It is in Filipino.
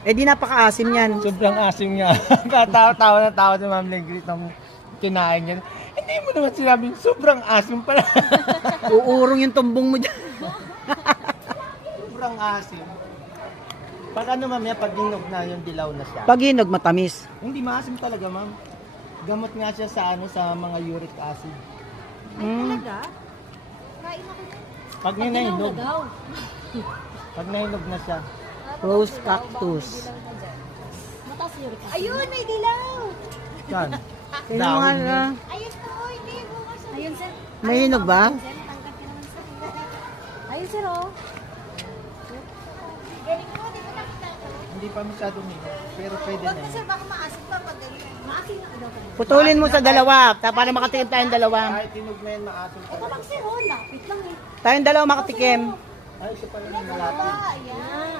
Eh di napakaasim yan. Sobrang asim nga. Katawa-tawa na tawa si Ma'am Legrit nung kinain niya. Hindi mo naman sinabing sobrang asim pala. Uurong yung tumbong mo dyan. Sobrang asim. Pag ano ma'am, yan, pag hinog na yung dilaw na siya. Pag hinog, matamis. Hindi maasim talaga ma'am. Gamot nga siya sa ano sa mga uric acid. Talaga? Kain ako. Pag yun nahinog. Pag nahinog na siya. Rose cactus. Mataas yung ayun, may dilaw! Yan. Tingnan mo nga na. Ayun po, hindi. Bukas. Ayun, sir. May hinog ba? Sir, tangkad ka naman, sir. Ayun, sir, oh. Galing mo, di ba nakita ko? Hindi pa masyadong hinog. Pero pwede na yun. Sir, baka maasin pa pag ganyan. Maasin na daw kayo. Putulin mo sa dalawa. Para makatikim tayong dalawa. Kahit hinog na yan, maasim Ito talaga. lang, sir, oh. Lapit lang, eh. Tayong dalawa makatikim. Ay, ito pala yung Baba, malapit. ayan.